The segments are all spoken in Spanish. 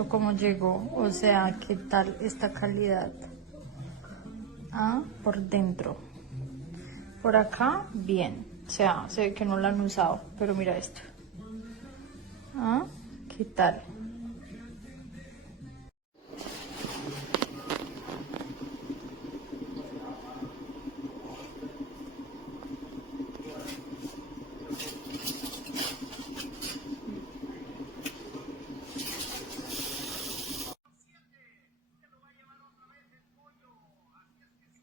esto cómo llegó, o sea, qué tal esta calidad. Ah, por dentro. Por acá, bien. O sea, se ve que no lo han usado, pero mira esto. Ah, qué tal.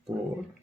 Por